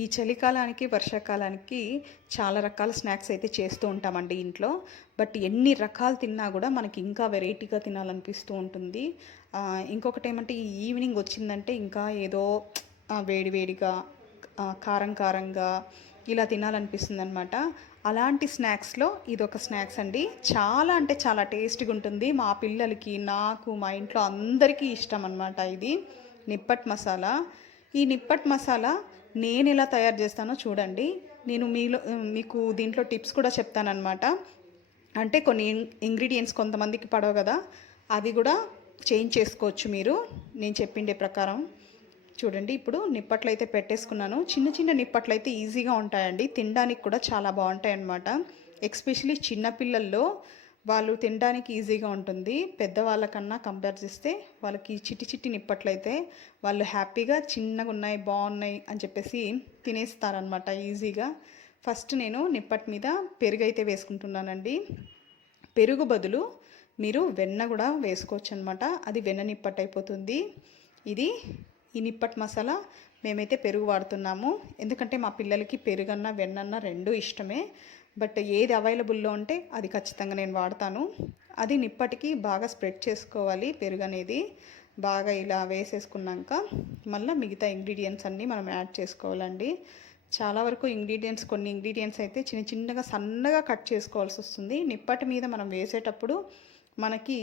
ఈ చలికాలానికి, వర్షాకాలానికి చాలా రకాల స్నాక్స్ అయితే చేస్తూ ఉంటామండి ఇంట్లో. బట్ ఎన్ని రకాలు తిన్నా గూడా మనకి ఇంకా వెరైటీగా తినాలనిపిస్తూ ఉంటుంది. ఇంకొకటేమంటే ఈ ఈవినింగ్ వచ్చిందంటే ఇంకా ఏదో వేడి వేడిగా కారం కారంగా ఇలా తినాలనిపిస్తుందనమాట. అలాంటి స్నాక్స్‌లో ఇదొక స్నాక్స్ అండి. చాలా అంటే చాలా టేస్టీగా ఉంటుంది. మా పిల్లలకి, నాకు, మా ఇంట్లో అందరికీ ఇష్టం అనమాట ఇది. నిప్పట్ మసాలా. ఈ నిప్పట్ మసాలా నేనెలా తయారు చేస్తానో చూడండి. నేను మీకు దీంట్లో టిప్స్ కూడా చెప్తాననమాట. అంటే కొన్ని ఇంగ్రీడియెంట్స్ కొంతమందికి పడవు గదా! అది గూడా చేంజ్ చేసుకోవచ్చు మీరు నేను చెప్పిండే ప్రకారం. చూడండి ఇప్పుడు నిప్పట్లయితే పెట్టేసుకున్నాను. చిన్న చిన్న నిప్పట్లయితే ఈజీగా ఉంటాయండి. తినడానికి కూడా చాలా బావుంటాయన్నమాట. ఎస్పెషల్లీ చిన్న పిల్లల్లో వాళ్ళు తినడానికి ఈజీగా ఉంటుంది. పెద్దవాళ్ళకన్నా కంపేర్ చేస్తే వాళ్ళకి చిట్టి చిట్టి నిప్పట్లయితే వాళ్ళు హ్యాపీగా చిన్నగున్నాయి, బావున్నాయి అని చెప్పేసి తినేస్తారనమాట ఈజీగా. ఫస్ట్ నేను నిప్పటి మీద పెరుగైతే వేసుకుంటున్నానండి. పెరుగు బదులు మీరు వెన్న కూడా వేసుకోవచ్చనమాట. అది వెన్న నిప్పట్టు అయిపోతుంది. ఈ నిప్పట్ మసాలా మేమైతే పెరుగు వాడుతున్నాము. ఎందుకంటే మా పిల్లలకి పెరుగన్నా, వెన్నన్నా రెండూ ఇష్టమే. బట్ ఏది అవైలబుల్లో ఉంటే అది ఖచ్చితంగా నేను వాడతాను. అది నిప్పటికి బాగా స్ప్రెడ్ చేసుకోవాలి పెరుగనేది. బాగా ఇలా వేసేసుకున్నాక మళ్ళీ మిగతా ఇంగ్రీడియంట్స్ అన్నీ మనం యాడ్ చేసుకోవాలండి. చాలా వరకు కొన్ని ఇంగ్రీడియంట్స్ అయితే చిన్న చిన్నగా సన్నగా కట్ చేసుకోవాల్సి వస్తుంది. నిప్పటి మీద మనం వేసేటప్పుడు మనకి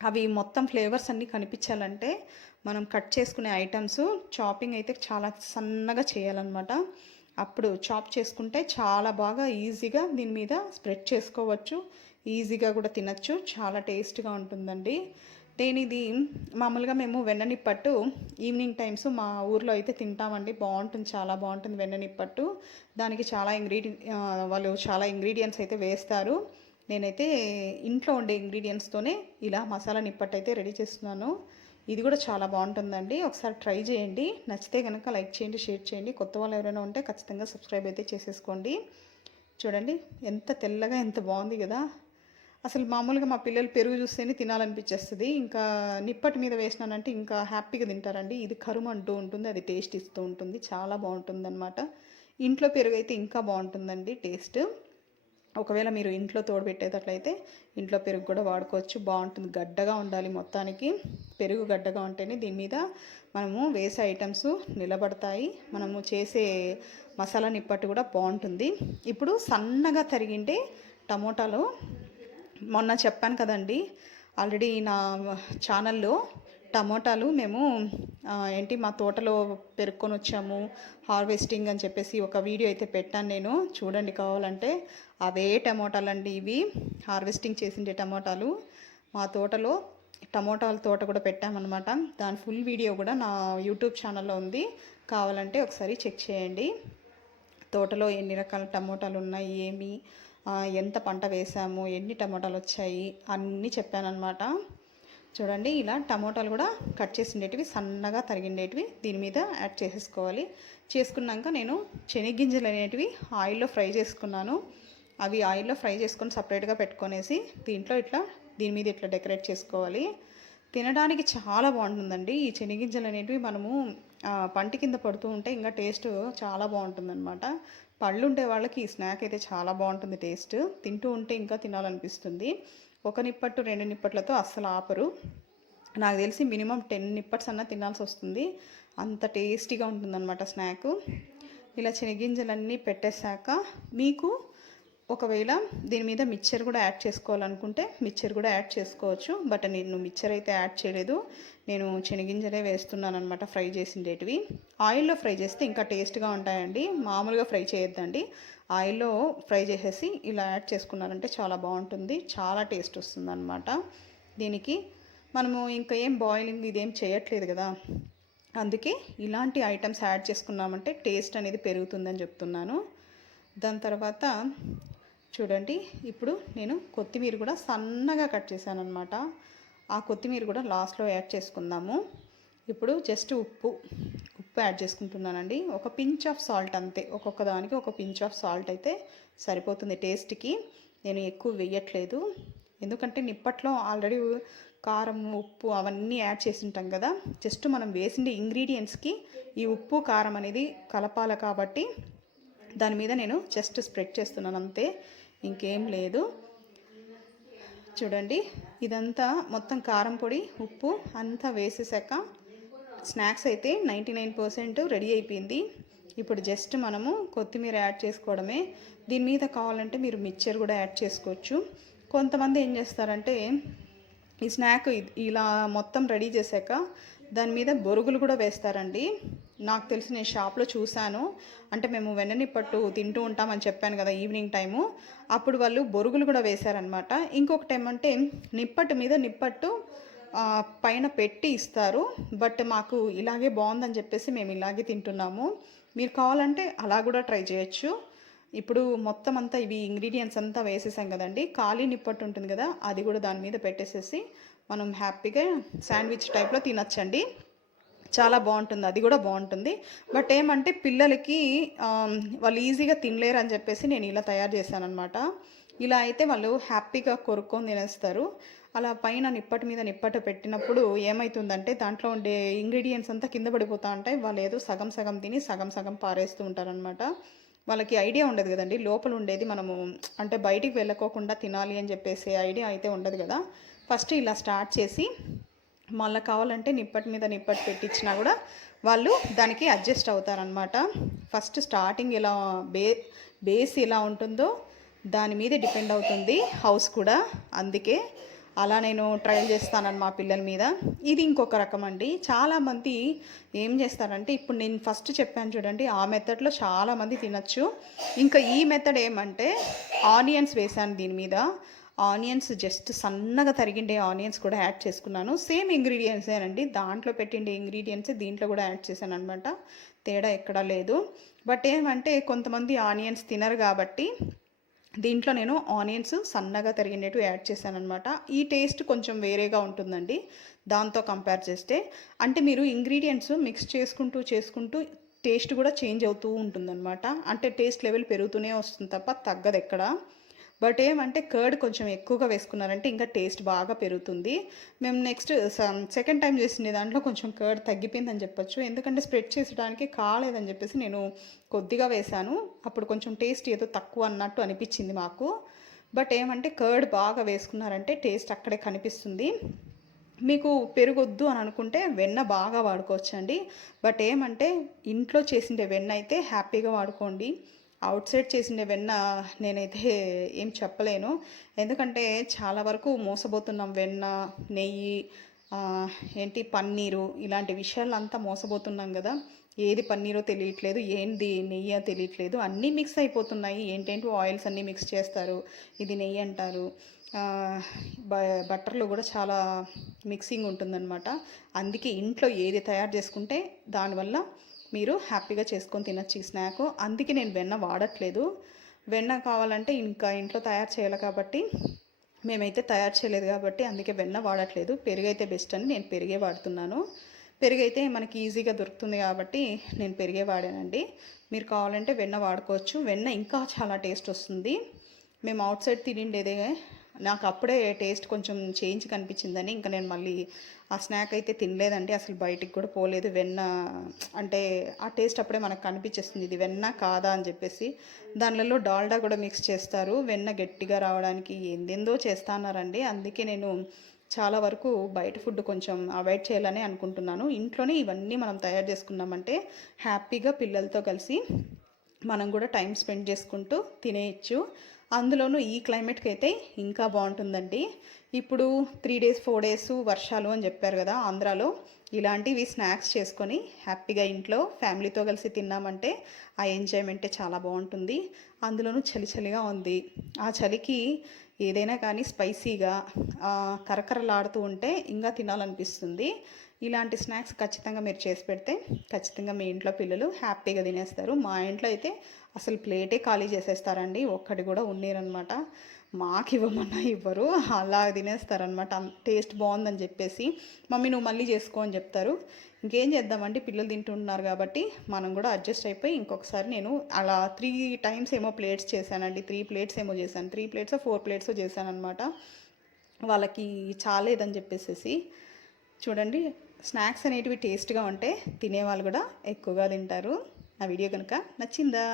అవి మొత్తం ఫ్లేవర్స్ అన్నీ కనిపించాలంటే మనం కట్ చేసుకునే ఐటమ్స్ చాపింగ్ అయితే చాలా సన్నగా చేయాలన్నమాట. అప్పుడు చాప్ చేసుకుంటే చాలా బాగా ఈజీగా దీని మీద స్ప్రెడ్ చేసుకోవచ్చు. ఈజీగా కూడా తినచ్చు. చాలా టేస్ట్గా ఉంటుందండి. ఇది మామూలుగా మేము వెన్న నిప్పట్టు ఈవినింగ్ టైమ్స్ మా ఊర్లో అయితే తింటామండి. బాగుంటుంది, చాలా బాగుంటుంది వెన్న నిప్పట్టు. దానికి వాళ్ళు చాలా ఇంగ్రీడియంట్స్ అయితే వేస్తారు. నేనైతే ఇంట్లో ఉండే ఇంగ్రీడియంట్స్తోనే ఇలా మసాలా నిప్పట్టు అయితే రెడీ చేస్తున్నాను. ఇది కూడా చాలా బాగుంటుందండి. ఒకసారి ట్రై చేయండి. నచ్చితే కనుక లైక్ చేయండి, షేర్ చేయండి. కొత్త వాళ్ళు ఎవరైనా ఉంటే ఖచ్చితంగా సబ్స్క్రైబ్ అయితే చేసేసుకోండి. చూడండి ఎంత తెల్లగా ఎంత బాగుంది కదా. అసలు మామూలుగా మా పిల్లలు పెరుగు చూస్తేనే తినాలనిపించేస్తుంది. ఇంకా నిప్పటి మీద వేసినానంటే ఇంకా హ్యాపీగా తింటారండి. ఇది కరుమంటూ ఉంటుంది, అది టేస్ట్ ఇస్తూ ఉంటుంది. చాలా బాగుంటుంది అనమాట. ఇంట్లో పెరుగు అయితే ఇంకా బాగుంటుందండి టేస్ట్. ఒకవేళ మీరు ఇంట్లో తోడుపెట్టేటట్లయితే ఇంట్లో పెరుగు కూడా వాడుకోవచ్చు. బాగుంటుంది. గడ్డగా ఉండాలి మొత్తానికి. పెరుగు గడ్డగా ఉంటేనే దీని మీద మనము వేసే ఐటమ్స్ నిలబడతాయి. మనము చేసే మసాలా నిప్పట్టు కూడా బాగుంటుంది. ఇప్పుడు సన్నగా తరిగిండే టమోటాలు మొన్న చెప్పాను కదండి, ఆల్రెడీ నా ఛానల్లో టమోటాలు మేము మా తోటలో పెరుక్కొని వచ్చాము హార్వెస్టింగ్ అని చెప్పేసి ఒక వీడియో అయితే పెట్టాను నేను. చూడండి కావాలంటే. అవే టమోటాలండి ఇవి. హార్వెస్టింగ్ చేసిండే టమోటాలు. మా తోటలో టమోటాల తోట కూడా పెట్టామన్నమాట. దాని ఫుల్ వీడియో కూడా నా యూట్యూబ్ ఛానల్లో ఉంది. కావాలంటే ఒకసారి చెక్ చేయండి. తోటలో ఎన్ని రకాల టమోటాలు ఉన్నాయి, ఎంత పంట వేసాము, ఎన్ని టమోటాలు వచ్చాయి అన్నీ చెప్పానన్నమాట. చూడండి ఇలా టమోటాలు కూడా కట్ చేసిండేటివి, సన్నగా తరిగిండేటివి దీని మీద యాడ్ చేసేసుకోవాలి. చేసుకున్నాక నేను శనగగింజలు అనేటివి ఆయిల్లో ఫ్రై చేసుకున్నాను. అవి ఆయిల్లో ఫ్రై చేసుకొని సపరేట్గా పెట్టుకొనేసి దీని మీద ఇట్లా డెకరేట్ చేసుకోవాలి. తినడానికి చాలా బాగుంటుందండి. ఈ శనగగింజలు అనేటివి మనము పంటి కింద పడుతూ ఉంటే ఇంకా టేస్ట్ చాలా బాగుంటుందన్నమాట. పళ్ళు ఉండే వాళ్ళకి ఈ స్నాక్ అయితే చాలా బాగుంటుంది. టేస్ట్ తింటూ ఉంటే ఇంకా తినాలనిపిస్తుంది. ఒక నిప్పట్టు 2 నిప్పట్లతో అస్సలు ఆపరు. నాకు తెలిసి మినిమం 10 నిప్పట్స్ అన్నా తినాల్సి వస్తుంది. అంత టేస్టీగా ఉంటుందన్నమాట స్నాక్. ఇలా శనగింజలన్నీ పెట్టేశాక మీకు ఒకవేళ దీని మీద మిక్చర్ కూడా యాడ్ చేసుకోవాలనుకుంటే మిక్చర్ కూడా యాడ్ చేసుకోవచ్చు. బట్ నేను మిక్చర్ అయితే యాడ్ చేయలేదు. నేను శనగింజలే వేస్తున్నాను అనమాట, ఫ్రై చేసిండేటివి. ఆయిల్లో ఫ్రై చేస్తే ఇంకా టేస్ట్గా ఉంటాయండి. మామూలుగా ఫ్రై చేయొద్దండి. ఆయిల్లో ఫ్రై చేసేసి ఇలా యాడ్ చేసుకున్నారంటే చాలా బాగుంటుంది. చాలా టేస్ట్ వస్తుంది అనమాట. దీనికి మనము ఇంకా ఏం బాయిలింగ్ ఇదేం చేయట్లేదు కదా, అందుకే ఇలాంటి ఐటమ్స్ యాడ్ చేసుకున్నామంటే టేస్ట్ అనేది పెరుగుతుందని చెప్తున్నాను. దాని తర్వాత చూడండి ఇప్పుడు నేను కొత్తిమీర కూడా సన్నగా కట్ చేశాను అనమాట. ఆ కొత్తిమీర కూడా లాస్ట్లో యాడ్ చేసుకుందాము. ఇప్పుడు జస్ట్ ఉప్పు యాడ్ చేసుకుంటున్నానండి. ఒక పించ్ ఆఫ్ సాల్ట్ అంతే. ఒక్కొక్క దానికి ఒక పించ్ ఆఫ్ సాల్ట్ అయితే సరిపోతుంది టేస్ట్కి. నేను ఎక్కువ వేయట్లేదు. ఎందుకంటే నిప్పట్లో ఆల్రెడీ కారం, ఉప్పు అవన్నీ యాడ్ చేసి ఉంటాం కదా. జస్ట్ మనం వేసిన ఇంగ్రీడియంట్స్కి ఈ ఉప్పు కారం అనేది కలపాలి కాబట్టి దాని మీద నేను జస్ట్ స్ప్రెడ్ చేస్తున్నాను అంతే, ఇంకేం లేదు. చూడండి, ఇదంతా మొత్తం కారం పొడి ఉప్పు అంతా వేసేసాక స్నాక్స్ అయితే 99% రెడీ అయిపోయింది. ఇప్పుడు జస్ట్ మనము కొత్తిమీర యాడ్ చేసుకోవడమే. దీని మీద కావాలంటే మీరు మిక్చర్ కూడా యాడ్ చేసుకోవచ్చు. కొంతమంది ఏం చేస్తారంటే ఈ స్నాక్ ఇలా మొత్తం రెడీ చేశాక దాని మీద బొరుగులు కూడా వేస్తారండి. నాకు తెలిసి నేను షాప్లో చూశాను. అంటే మేము వెన్న నిప్పట్టు తింటూ ఉంటామని చెప్పాను కదా ఈవినింగ్ టైము, అప్పుడు వాళ్ళు బొరుగులు కూడా వేశారనమాట. ఇంకొకటి ఏమంటే నిప్పట్టు మీద నిప్పట్టు పైన పెట్టి ఇస్తారు. బట్ మాకు ఇలాగే బాగుందని చెప్పేసి మేము ఇలాగే తింటున్నాము. మీరు కావాలంటే అలా కూడా ట్రై చేయొచ్చు. ఇప్పుడు మొత్తం అంతా ఇవి ఇంగ్రీడియంట్స్ అంతా వేసేసాం కదండి, ఖాళీ నిప్పట్టు ఉంటుంది కదా, అది కూడా దాని మీద పెట్టేసేసి మనం హ్యాపీగా శాండ్విచ్ టైప్లో తినచ్చండి. చాలా బాగుంటుంది, అది కూడా బాగుంటుంది. బట్ ఏమంటే పిల్లలకి వాళ్ళు ఈజీగా తినలేరు అని చెప్పేసి నేను ఇలా తయారు చేశాను అనమాట. ఇలా అయితే వాళ్ళు హ్యాపీగా కొరుక్కొని తినేస్తారు. అలా పైన నిప్పటి మీద నిప్పట పెట్టినప్పుడు ఏమవుతుందంటే దాంట్లో ఉండే ఇంగ్రీడియంట్స్ అంతా కింద పడిపోతూ ఉంటాయి. వాళ్ళు ఏదో సగం సగం తిని సగం సగం పారేస్తూ ఉంటారనమాట. వాళ్ళకి ఐడియా ఉండదు కదండి లోపల ఉండేది మనము అంటే బయటికి వెళ్ళకోకుండా తినాలి అని చెప్పేసి ఐడియా అయితే ఉండదు కదా. ఫస్ట్ ఇలా స్టార్ట్ చేసి మళ్ళీ కావాలంటే నిప్పటి మీద నిప్పటి పెట్టించినా కూడా వాళ్ళు దానికి అడ్జస్ట్ అవుతారనమాట. ఫస్ట్ స్టార్టింగ్ ఎలా బేస్ ఎలా ఉంటుందో దాని మీద డిపెండ్ అవుతుంది హౌస్ కూడా. అందుకే అలా నేను ట్రయల్ చేస్తానని మా పిల్లల మీద. ఇది ఇంకొక రకం అండి. చాలామంది ఏం చేస్తారంటే ఇప్పుడు నేను ఫస్ట్ చెప్పాను చూడండి, ఆ మెథడ్లో చాలామంది తినచ్చు. ఇంకా ఈ మెథడ్ ఏమంటే ఆనియన్స్ వేసాను దీని మీద. ఆనియన్స్ జస్ట్ సన్నగా తరిగిండే ఆనియన్స్ కూడా యాడ్ చేసుకున్నాను. సేమ్ ఇంగ్రీడియంట్సేనండి, దాంట్లో పెట్టిండే ఇంగ్రీడియంట్స్ దీంట్లో కూడా యాడ్ చేశాను అనమాట. తేడా ఎక్కడా లేదు. బట్ ఏమంటే కొంతమంది ఆనియన్స్ తినరు కాబట్టి దీంట్లో నేను ఆనియన్స్ సన్నగా తరిగినట్టు యాడ్ చేశాను అనమాట. ఈ టేస్ట్ కొంచెం వేరేగా ఉంటుందండి దాంతో కంపేర్ చేస్తే. అంటే మీరు ఇంగ్రీడియంట్స్ మిక్స్ చేసుకుంటూ టేస్ట్ కూడా చేంజ్ అవుతూ ఉంటుందన్నమాట. అంటే టేస్ట్ లెవెల్ పెరుగుతూనే వస్తుంది తప్ప తగ్గదు ఎక్కడ. బట్ ఏమంటే కర్డ్ కొంచెం ఎక్కువగా వేసుకున్నారంటే ఇంకా టేస్ట్ బాగా పెరుగుతుంది. మేము నెక్స్ట్ సెకండ్ టైం చేసిండే దాంట్లో కొంచెం కర్డ్ తగ్గిపోయిందని చెప్పొచ్చు. ఎందుకంటే స్ప్రెడ్ చేసడానికి కాలేదని చెప్పేసి నేను కొద్దిగా వేశాను. అప్పుడు కొంచెం టేస్ట్ ఏదో తక్కువ అన్నట్టు అనిపించింది మాకు. బట్ ఏమంటే కర్డ్ బాగా వేసుకున్నారంటే టేస్ట్ అక్కడే కనిపిస్తుంది. మీకు పెరుగొద్దు అని అనుకుంటే వెన్న బాగా వాడుకోవచ్చండి. బట్ ఏమంటే ఇంట్లో చేసిండే వెన్న అయితే హ్యాపీగా వాడుకోండి. అవుట్ సైడ్ చేసిన వెన్న నేనైతే ఏం చెప్పలేను. ఎందుకంటే చాలా వరకు మోసపోతున్నాం. వెన్న, నెయ్యి, ఏంటి పన్నీరు, ఇలాంటి విషయాలు అంతా మోసపోతున్నాం కదా. ఏది పన్నీరో తెలియట్లేదు, ఏంది నెయ్యో తెలియట్లేదు, అన్నీ మిక్స్ అయిపోతున్నాయి. ఏంటేంటో ఆయిల్స్ అన్నీ మిక్స్ చేస్తారు, ఇది నెయ్యి అంటారు. బట్టర్లో కూడా చాలా మిక్సింగ్ ఉంటుందన్నమాట. అందుకే ఇంట్లో ఏది తయారు చేసుకుంటే దానివల్ల మీరు హ్యాపీగా చేసుకొని తినచ్చు ఈ స్నాక్. అందుకే నేను వెన్న వాడట్లేదు. వెన్న కావాలంటే ఇంకా ఇంట్లో తయారు చేయాలి కాబట్టి మేమైతే తయారు చేయలేదు కాబట్టి అందుకే వెన్న వాడట్లేదు. పెరుగైతే బెస్ట్ అని నేను పెరిగే వాడుతున్నాను. పెరుగైతే మనకి ఈజీగా దొరుకుతుంది కాబట్టి నేను పెరిగే వాడానండి. మీరు కావాలంటే వెన్న వాడుకోవచ్చు. వెన్న ఇంకా చాలా టేస్ట్ వస్తుంది. మేము అవుట్ సైడ్ తినిండేదే, నాకు అప్పుడే టేస్ట్ కొంచెం చేంజ్ కనిపించిందని ఇంకా నేను మళ్ళీ ఆ స్నాక్ అయితే తినలేదండి. అసలు బయటికి కూడా పోలేదు. వెన్న అంటే ఆ టేస్ట్ అప్పుడే మనకు కనిపించేస్తుంది ఇది వెన్న కాదా అని చెప్పేసి. దానిలో డాల్డా కూడా మిక్స్ చేస్తారు వెన్న గట్టిగా రావడానికి, ఏందేందో చేస్తున్నారండి. అందుకే నేను చాలా వరకు బయట ఫుడ్ కొంచెం అవాయిడ్ చేయాలని అనుకుంటున్నాను. ఇంట్లోనే ఇవన్నీ మనం తయారు చేసుకున్నామంటే హ్యాపీగా పిల్లలతో కలిసి మనం కూడా టైం స్పెండ్ చేసుకుంటూ తినేయచ్చు. అందులోనూ ఈ క్లైమేట్కి అయితే ఇంకా బాగుంటుందండి. ఇప్పుడు 3 days 4 days వర్షాలు అని చెప్పారు కదా ఆంధ్రాలో. ఇలాంటివి స్నాక్స్ చేసుకొని హ్యాపీగా ఇంట్లో ఫ్యామిలీతో కలిసి తిన్నామంటే ఆ ఎంజాయ్మెంటే చాలా బాగుంటుంది. అందులోనూ చలి చలిగా ఉంది. ఆ చలికి ఏదైనా కానీ స్పైసీగా కరకరలాడుతూ ఉంటే ఇంకా తినాలనిపిస్తుంది. ఇలాంటి స్నాక్స్ ఖచ్చితంగా మీరు చేసి పెడితే ఖచ్చితంగా మీ ఇంట్లో పిల్లలు హ్యాపీగా తినేస్తారు. మా ఇంట్లో అయితే అసలు ప్లేటే ఖాళీ చేసేస్తారండి, ఒక్కటి కూడా ఉన్నీరనమాట. మాకు ఇవ్వమన్నా ఇవ్వరు, అలా తినేస్తారనమాట. టేస్ట్ బాగుందని చెప్పేసి మమ్మీ నువ్వు మళ్ళీ చేసుకో అని చెప్తారు. ఇంకేం చేద్దామండి, పిల్లలు తింటున్నారు కాబట్టి మనం కూడా అడ్జస్ట్ అయిపోయి ఇంకొకసారి నేను అలా 3 times ఏమో ప్లేట్స్ చేశానండి. 3 plates ఏమో చేశాను, 3 plates 4 plates చేశాను అనమాట. వాళ్ళకి చాలేదని చెప్పేసి చూడండి స్నాక్స్ అనేటివి టేస్ట్గా ఉంటే తినేవాళ్ళు కూడా ఎక్కువగా తింటారు. నా వీడియో కనుక నచ్చిందా?